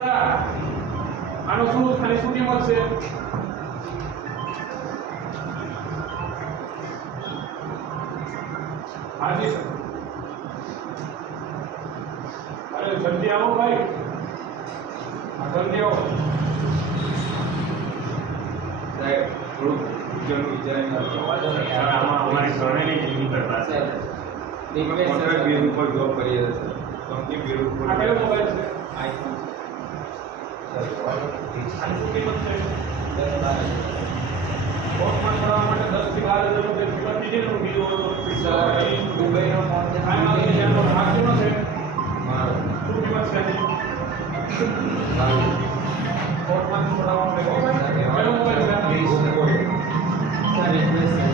આનો શું ખાલી શું કિંમત છે? હાજી સર. અરે જલ્દી આવો ભાઈ. જલ્દી આવો સાહેબ. થોડુંક વિચારીને જવા દો ને યાર. આમાં અમારી ગણેલી જિંદગી બરબાદ છે. કોન્ટ્રાક્ટ બેઝ ઉપર જોબ કરીએ છીએ સર. કંપની બેઝ ઉપર. આ કયો મોબાઈલ છે? આઈફોન. સર આની શું કિંમત છે? 10-12 કોર્ટમાં ચડાવવા માટે 10 થી 12 હજાર રૂપિયા કિંમત દીધી ને બીજો સર દુબઈનો ફોન છે. આનો હાથનો છે. મારો. શું કિંમત છે આની? મારો. કોર્ટમાં ચડાવવા માટે કયો મોબાઈલ છે? સર રિક્વેસ્ટ છે.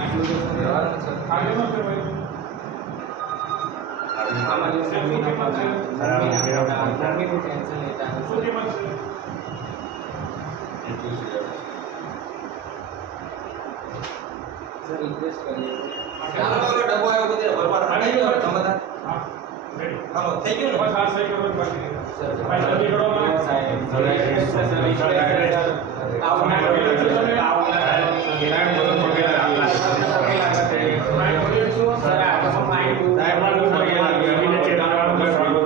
આટલું તો સર રહેવાનું સર. આ કેવો છે ભાઈ? આમાં જો મમ્મીના ફોન છે. મમ્મીનું ટેન્શન લેતા નથી. શું કિંમત છે? સર રિક્વેસ્ટ કરીએ છીએ. ચાલો પેલો ડબ્બો આવ્યો બધે ભરવાનો થઈ ગયો તમારા હા રેડી. હાલો થઈ ગયું ને બસ આ સહી કરો બાકી નહીં. સર ભાઈ જલ્દી કરો મને. સાહેબ રિક્વેસ્ટ છે સર રિક્વેસ્ટ છે સર. આવું ના કરો સર. આવું ના કરો. ગેરાણ બોલો પગેલા આપલા. ભાઈ બોલ્યો છો સર આ તો ફાઈન સાહેબ મારું પગેલા ગમીને ચેતવવાનું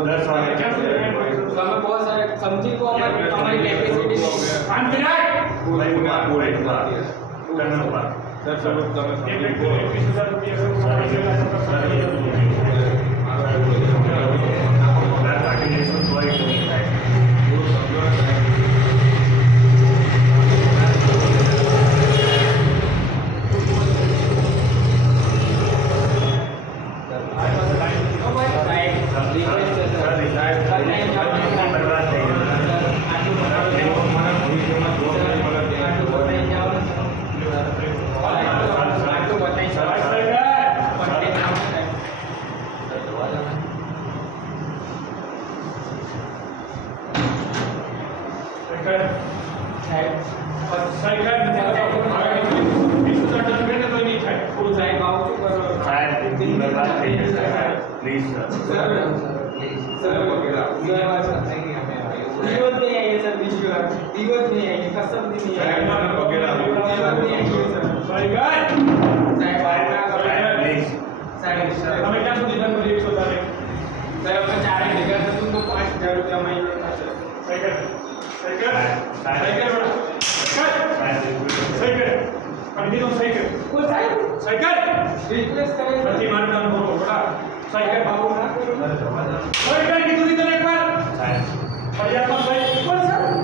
10 વાગે ક્યાં સુધી time હોય? તમે બહુ સર સમજી કો અમારી કેપેસિટી શાંતિ રાખ. ભાઈ પૂરા કરનો પર સર સર તમે એક સમજી કો 21,000 રૂપિયા પ્લીઝ તમે ક્યાં સુધી ધન ભરી શકશો તારે?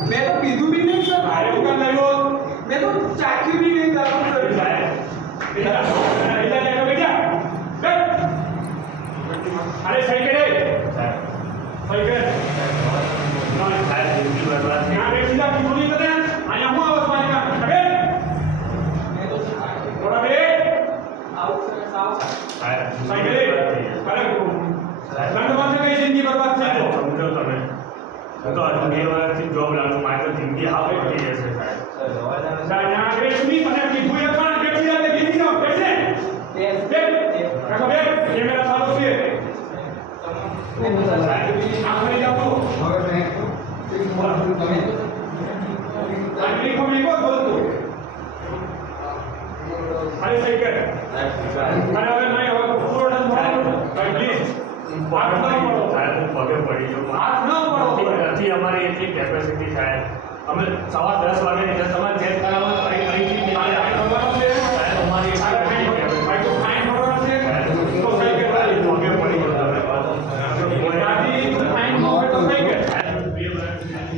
મેં તો પીધું બી નહીં સર. મેં તો ચાખ્યું બી નહીં સર. અરે સહી કરે સહી કરે यहाँ पे सीधा की बोली करते हैं आया हुआ उस बात का अबे थोड़ा बे આવું સર સાવ सही करे अरे दंडवान से कई जिंदगी बर्बाद થઈ ગયો સમજો તમે હું તો હજુ 2 વર્ષથી જોબ લાગુ મારી તો જિંદગી હાવ પડી જશે સાહેબ સર જવા દો જા यहाँ पे सुनी મને કીધું એક વાર કે પીડા તે બીજી નો कैसे बे કાકા बे ये मेरा सालो से आप नहीं जाओ तो आखिरी को मैं को बोल दो अरे सही कर अरे अगर नहीं हो तो पूरा डन मारो भाई प्लीज बात ना करो સાહેબ હું પગે પડી જાઉં हाथ ना मारो નથી અમારી એટલી કેપેસિટી સાહેબ અમે 10:15 વાગે